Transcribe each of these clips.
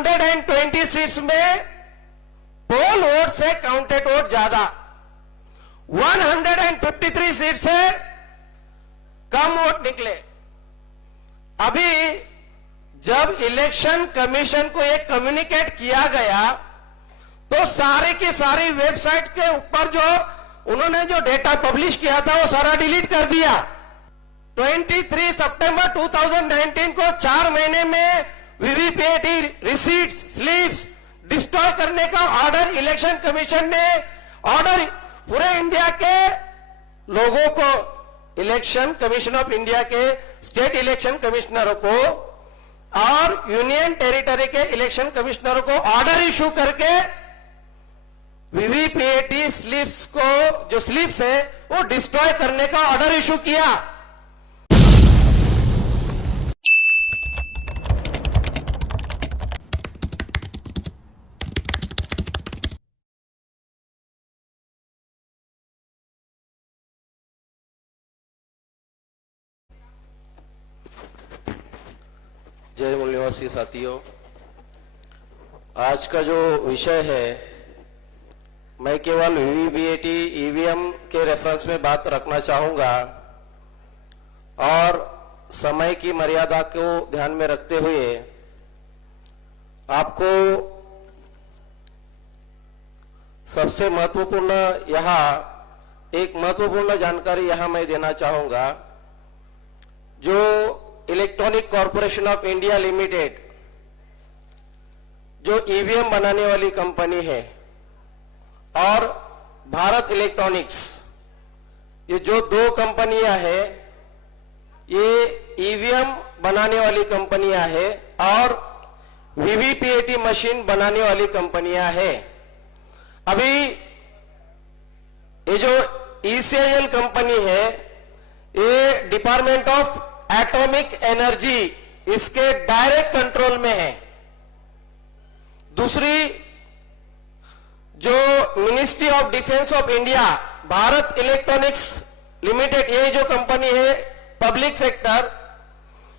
120 seats में पोल vote से counted vote ज्यादा, 153 सीट से कम वोट निकले। अभी जब इलेक्शन कमीशन को यह कम्युनिकेट किया गया तो सारी की सारी वेबसाइट के ऊपर जो उन्होंने जो डेटा पब्लिश किया था वो सारा डिलीट कर दिया। 23 सितंबर 2019 को 4 महीने में वीवीपीएटी रिसीट्स स्लिप्स डिस्ट्रॉय करने का ऑर्डर इलेक्शन कमीशन ने ऑर्डर पूरे इंडिया के लोगों को, इलेक्शन कमीशन ऑफ इंडिया के स्टेट इलेक्शन कमिश्नरों को और यूनियन टेरिटरी के इलेक्शन कमिश्नरों को ऑर्डर इशू करके वीवीपीएटी स्लिप्स को, जो स्लिप्स है वो डिस्ट्रॉय करने का ऑर्डर इशू किया। जय मूल्यवासी साथियों, आज का जो विषय है मैं केवल वीवीपीएटी ईवीएम के रेफरेंस में बात रखना चाहूंगा और समय की मर्यादा को ध्यान में रखते हुए आपको सबसे महत्वपूर्ण एक महत्वपूर्ण जानकारी यहां मैं देना चाहूंगा। जो electronic corporation of India limited, जो ईवीएम बनाने वाली कंपनी है, और भारत इलेक्ट्रॉनिक्स, ये जो 2 कंपनियां हैं, ये ईवीएम बनाने वाली कंपनियां हैं और वीवीपीएटी मशीन बनाने वाली कंपनियां हैं। अभी ये जो ईसीआईएल कंपनी है, ये डिपार्टमेंट ऑफ एटॉमिक एनर्जी इसके डायरेक्ट कंट्रोल में है। दूसरी जो ministry of defence of India, Bharat electronics limited, ये जो कंपनी है पब्लिक सेक्टर,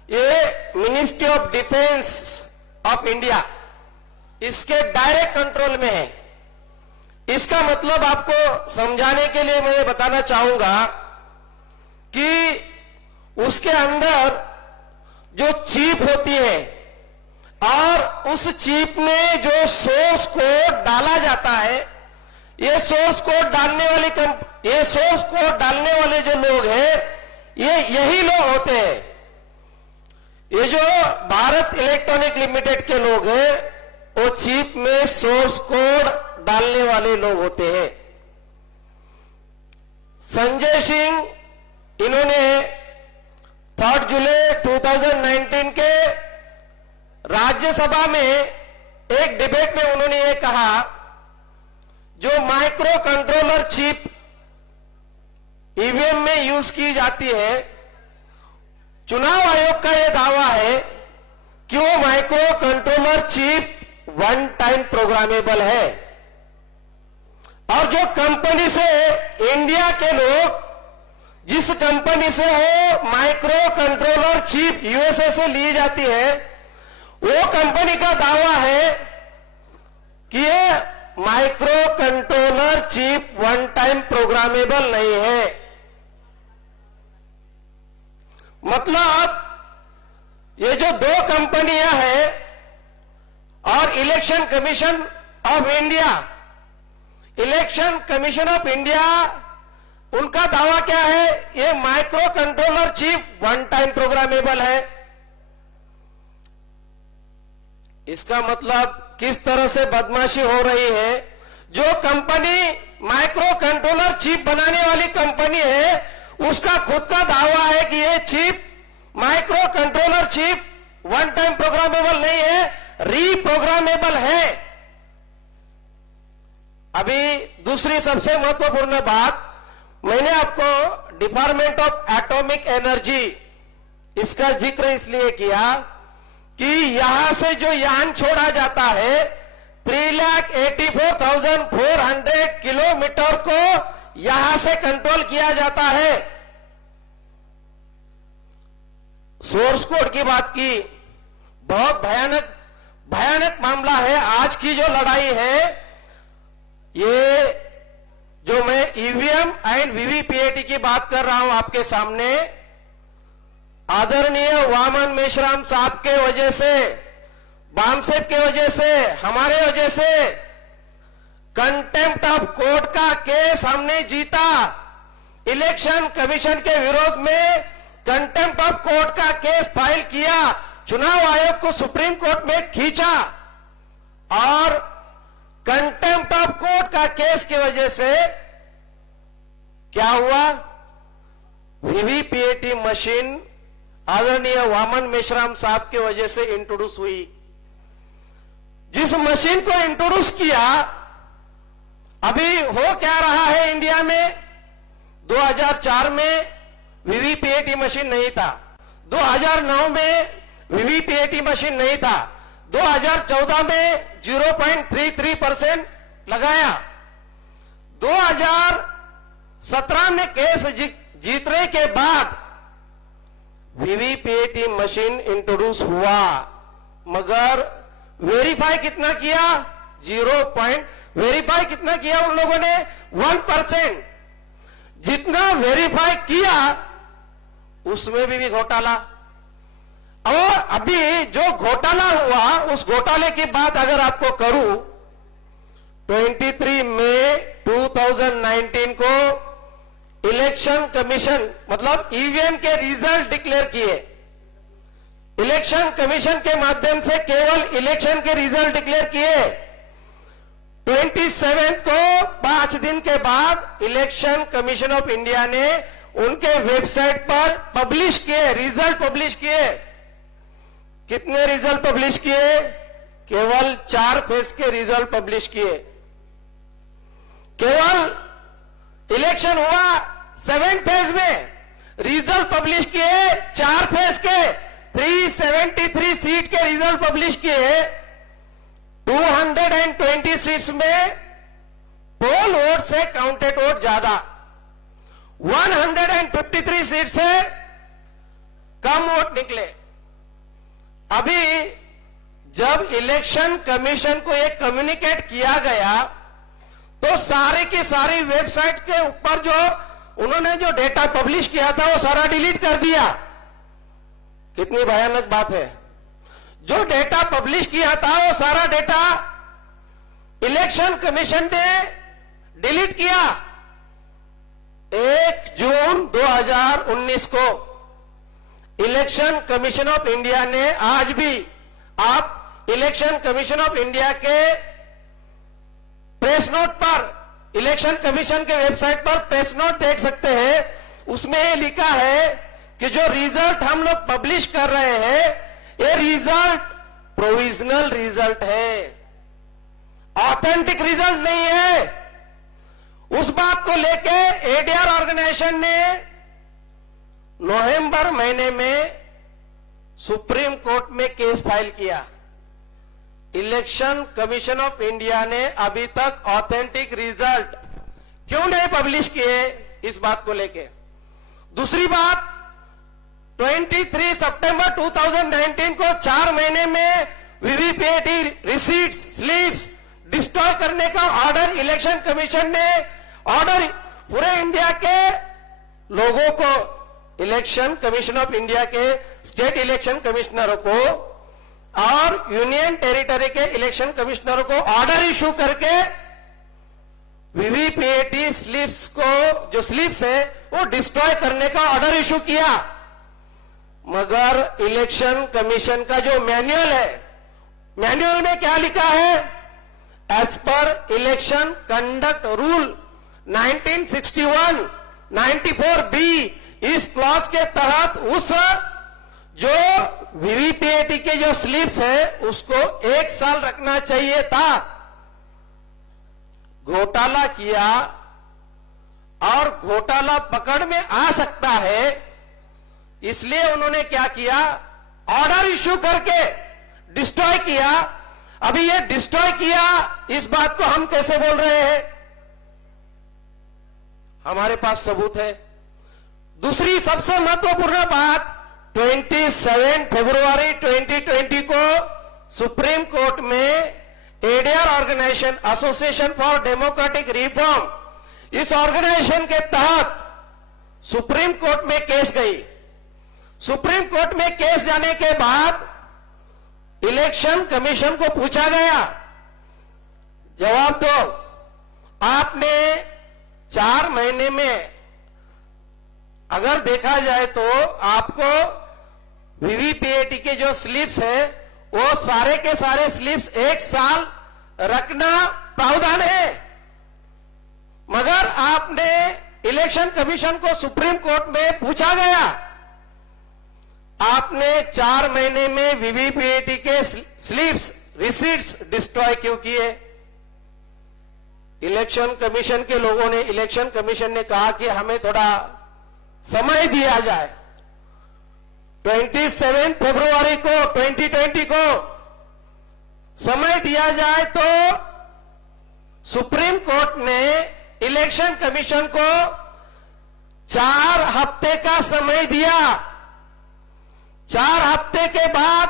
ये ministry of defence of India इसके डायरेक्ट कंट्रोल में है। इसका मतलब आपको समझाने के लिए मैं बताना चाहूंगा कि उसके अंदर जो चिप होती है और उस चिप में जो सोर्स कोड डाला जाता है, ये सोर्स कोड डालने वाले जो लोग हैं, यही लोग होते हैं। ये जो भारत इलेक्ट्रॉनिक लिमिटेड के लोग हैं, वो चिप में सोर्स कोड डालने वाले लोग होते हैं। संजय सिंह, इन्होंने 3 जुलाई 2019 के राज्यसभा में एक डिबेट में उन्होंने ये कहा, जो माइक्रो कंट्रोलर चिप ईवीएम में यूज की जाती है, चुनाव आयोग का यह दावा है कि वो micro controller chip one time programmable है। और जो कंपनी से इंडिया के लोग, जिस कंपनी से वो माइक्रो कंट्रोलर चिप यूएसए से ली जाती है, वो कंपनी का दावा है कि ये micro controller chip one time programmable नहीं है। मतलब ये जो 2 कंपनियां हैं और इलेक्शन कमीशन ऑफ इंडिया, उनका दावा क्या है, ये micro controller chip one time programmable है। इसका मतलब किस तरह से बदमाशी हो रही है। जो कंपनी माइक्रो कंट्रोलर चिप बनाने वाली कंपनी है, उसका खुद का दावा है कि ये chip, micro controller chip one time programmable नहीं है, रीप्रोग्रामेबल है। अभी दूसरी सबसे महत्वपूर्ण बात, मैंने आपको डिपार्टमेंट ऑफ एटॉमिक एनर्जी इसका जिक्र इसलिए किया कि यहां से जो यान छोड़ा जाता है 3,84,400 किलोमीटर को यहां से कंट्रोल किया जाता है। सोर्स कोड की बात की, बहुत भयानक मामला है, आज की जो लड़ाई है, ये जो मैं ईवीएम एंड वीवीपीएटी की बात कर रहा हूं आपके सामने, आदरणीय वामन मेश्राम साहब के वजह से, बामसेब के वजह से, हमारे वजह से कंटेम्प्ट ऑफ कोर्ट का केस हमने जीता। इलेक्शन कमीशन के विरोध में कंटेम्प्ट ऑफ कोर्ट का केस फाइल किया, चुनाव आयोग को सुप्रीम कोर्ट में खींचा और कंटेम्प्ट ऑफ कोर्ट का केस की वजह से क्या हुआ, वीवीपीएटी मशीन आदरणीय वामन मेश्राम साहब की वजह से इंट्रोड्यूस हुई। जिस मशीन को इंट्रोड्यूस किया, अभी हो क्या रहा है इंडिया में, 2004 में वीवीपीएटी मशीन नहीं था, 2009 में वीवीपीएटी मशीन नहीं था, 2014 में 0.33% लगाया, 2017 में केस जीतने के बाद वीवीपीएटी मशीन इंट्रोड्यूस हुआ, मगर वेरीफाई कितना किया, वेरीफाई कितना किया उन लोगों ने, 1%। जितना वेरीफाई किया उसमें भी घोटाला। और अभी जो घोटाला हुआ, उस घोटाले की बात अगर आपको करूं, 23 मई 2019 को इलेक्शन कमीशन मतलब ईवीएम के रिजल्ट डिक्लेयर किए। इलेक्शन कमीशन के माध्यम से केवल इलेक्शन के रिजल्ट डिक्लेयर किए। 27 को 5 दिन के बाद इलेक्शन कमीशन ऑफ इंडिया ने उनके वेबसाइट पर पब्लिश किए, रिजल्ट पब्लिश किए। कितने रिजल्ट पब्लिश किए? केवल 4 फेज के रिजल्ट पब्लिश किए। केवल इलेक्शन हुआ 7 फेज में, रिजल्ट पब्लिश किए 4 फेज के, 373 सीट के रिजल्ट पब्लिश किए। 220 सीट्स में पोल वोट से काउंटेड वोट ज्यादा, 153 सीट से कम वोट निकले। अभी जब इलेक्शन कमीशन को एक कम्युनिकेट किया गया, तो सारी की सारी वेबसाइट के ऊपर जो उन्होंने जो डेटा पब्लिश किया था वो सारा डिलीट कर दिया। कितनी भयानक बात है। जो डेटा पब्लिश किया था वो सारा डेटा इलेक्शन कमीशन ने डिलीट किया। 1 जून 2019 को इलेक्शन कमीशन ऑफ इंडिया ने, आज भी आप इलेक्शन कमीशन ऑफ इंडिया के प्रेस नोट पर, इलेक्शन कमीशन के वेबसाइट पर प्रेस नोट देख सकते हैं। उसमें ये लिखा है कि जो रिजल्ट हम लोग पब्लिश कर रहे हैं, ये रिजल्ट प्रोविजनल रिजल्ट है, ऑथेंटिक रिजल्ट नहीं है। उस बात को लेके एडीआर ऑर्गेनाइजेशन ने नवंबर महीने में सुप्रीम कोर्ट में केस फाइल किया। इलेक्शन कमीशन ऑफ इंडिया ने अभी तक ऑथेंटिक रिजल्ट क्यों नहीं पब्लिश किए, इस बात को लेके। दूसरी बात, 23 सितंबर 2019 को 4 महीने में वीवीपीएटी रिसीट्स, स्लिप्स डिस्ट्रॉय करने का ऑर्डर इलेक्शन कमीशन ने, ऑर्डर पूरे इंडिया के लोगों को, इलेक्शन कमीशन ऑफ इंडिया के स्टेट इलेक्शन कमिश्नरों को और यूनियन टेरिटरी के इलेक्शन कमिश्नरों को ऑर्डर इशू करके वीवीपीएटी स्लिप्स को, जो स्लिप्स है वो डिस्ट्रॉय करने का ऑर्डर इशू किया। मगर इलेक्शन कमीशन का जो मैनुअल है, मैनुअल में क्या लिखा है? As per election conduct rule 1961 94B, इस क्लॉज के तहत उस जो वीवीपीएटी के जो स्लिप्स है उसको 1 साल रखना चाहिए था। घोटाला किया और घोटाला पकड़ में आ सकता है, इसलिए उन्होंने क्या किया, ऑर्डर इशू करके डिस्ट्रॉय किया। अभी ये डिस्ट्रॉय किया, इस बात को हम कैसे बोल रहे हैं? हमारे पास सबूत है। दूसरी सबसे महत्वपूर्ण बात, 27 फरवरी 2020 को सुप्रीम कोर्ट में ADR organisation, association for democratic reform, इस ऑर्गेनाइजेशन के तहत सुप्रीम कोर्ट में केस गई। सुप्रीम कोर्ट में केस जाने के बाद इलेक्शन कमीशन को पूछा गया, जवाब दो, आपने 4 महीने में अगर देखा जाए तो आपको वीवीपीएटी के जो स्लिप्स है वो सारे के सारे स्लिप्स 1 साल रखना प्रावधान है, मगर आपने इलेक्शन कमीशन को सुप्रीम कोर्ट में पूछा गया, आपने 4 महीने में वीवीपीएटी के स्लिप्स, रिसीट्स डिस्ट्रॉय क्यों किए? इलेक्शन कमीशन के लोगों ने, इलेक्शन कमीशन ने कहा कि हमें थोड़ा समय दिया जाए। 27 फरवरी को 2020 को समय दिया जाए तो सुप्रीम कोर्ट ने इलेक्शन कमीशन को 4 हफ्ते का समय दिया। 4 हफ्ते के बाद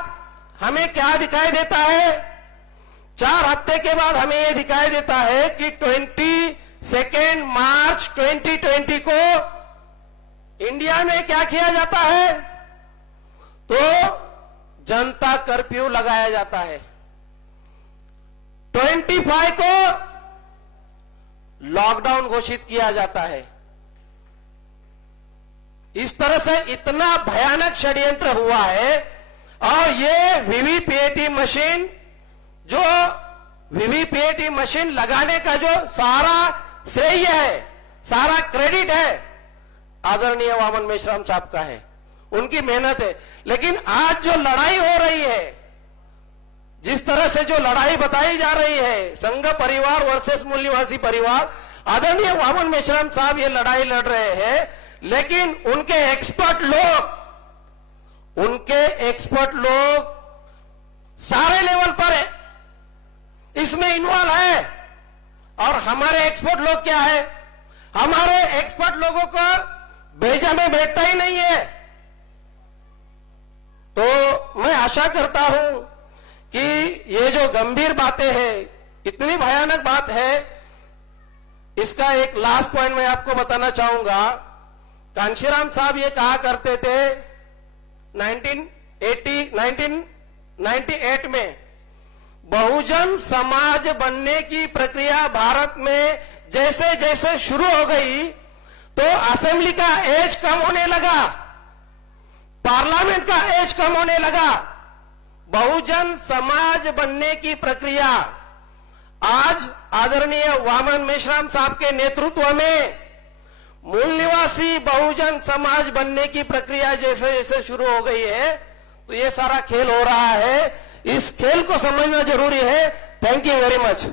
हमें क्या दिखाई देता है? 4 हफ्ते के बाद हमें यह दिखाई देता है कि 22 मार्च 2020 को इंडिया में क्या किया जाता है? तो जनता कर्फ्यू लगाया जाता है। 25 को लॉकडाउन घोषित किया जाता है। इस तरह से इतना भयानक षड्यंत्र हुआ है। और ये वीवीपीएटी मशीन, जो वीवीपीएटी मशीन लगाने का जो सारा श्रेय है, सारा क्रेडिट है, आदरणीय वामन मेश्राम साहब का है, उनकी मेहनत है। लेकिन आज जो लड़ाई हो रही है, जिस तरह से जो लड़ाई बताई जा रही है, संघ परिवार वर्सेस मूल निवासी परिवार, आदरणीय वामन मेश्राम साहब ये लड़ाई लड़ रहे हैं, लेकिन उनके एक्सपर्ट लोग सारे लेवल पर है, इसमें इन्वॉल्व है। और हमारे एक्सपर्ट लोग क्या है? हमारे एक्सपर्ट लोगों को भेजा में बैठता ही नहीं है। तो मैं आशा करता हूं कि ये जो गंभीर बातें हैं, इतनी भयानक बात है, इसका एक लास्ट पॉइंट मैं आपको बताना चाहूंगा। कांशीराम साहब ये कहा करते थे 1998 में, बहुजन समाज बनने की प्रक्रिया भारत में जैसे जैसे शुरू हो गई तो असेंबली का एज कम होने लगा, पार्लियामेंट का एज कम होने लगा। बहुजन समाज बनने की प्रक्रिया आज आदरणीय वामन मेश्राम साहब के नेतृत्व में मूल निवासी बहुजन समाज बनने की प्रक्रिया जैसे जैसे शुरू हो गई है, तो ये सारा खेल हो रहा है। इस खेल को समझना जरूरी है। Thank you very much.